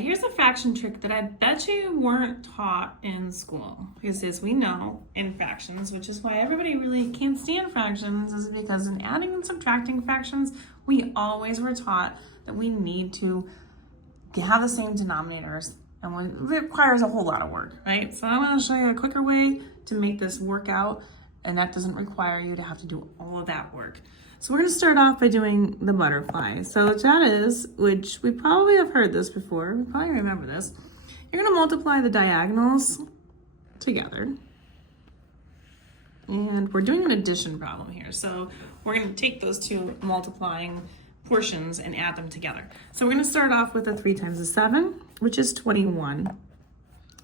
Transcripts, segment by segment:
Okay, here's a fraction trick that I bet you weren't taught in school. Because as we know, in fractions, which is why everybody really can't stand fractions, is because in adding and subtracting fractions, we always were taught that we need to have the same denominators, and it requires a whole lot of work, right? So I'm gonna show you a quicker way to make this work out, and that doesn't require you to have to do all of that work. So we're gonna start off by doing the butterfly. So that is, which we probably have heard this before, we probably remember this. You're gonna multiply the diagonals together. And we're doing an addition problem here. So we're gonna take those two multiplying portions and add them together. So we're gonna start off with a 3 times the 7, which is 21.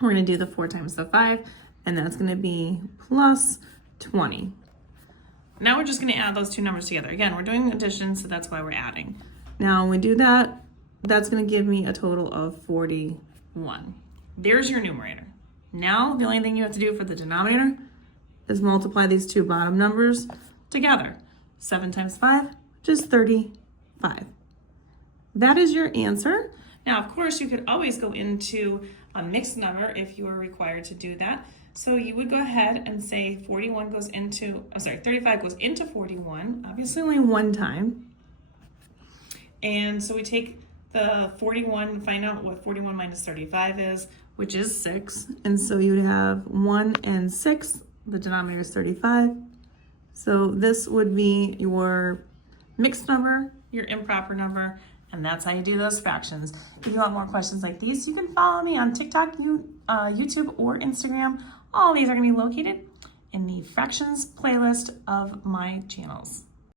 We're gonna do the 4 times the 5, and that's gonna be plus 20. Now we're just gonna add those two numbers together. Again, we're doing addition, so that's why we're adding. Now when we do that, that's gonna give me a total of 41. There's your numerator. Now the only thing you have to do for the denominator is multiply these two bottom numbers together. 7 times 5, which is 35. That is your answer. Now, of course, you could always go into a mixed number if you are required to do that. So you would go ahead and say 35 goes into 41, obviously only one time. And so we take the 41 and find out what 41 minus 35 is, which is 6. And so you would have 1 and 6, the denominator is 35. So this would be your mixed number, your improper number, and that's how you do those fractions. If you want more questions like these, you can follow me on TikTok, YouTube, or Instagram. All these are gonna be located in the fractions playlist of my channels.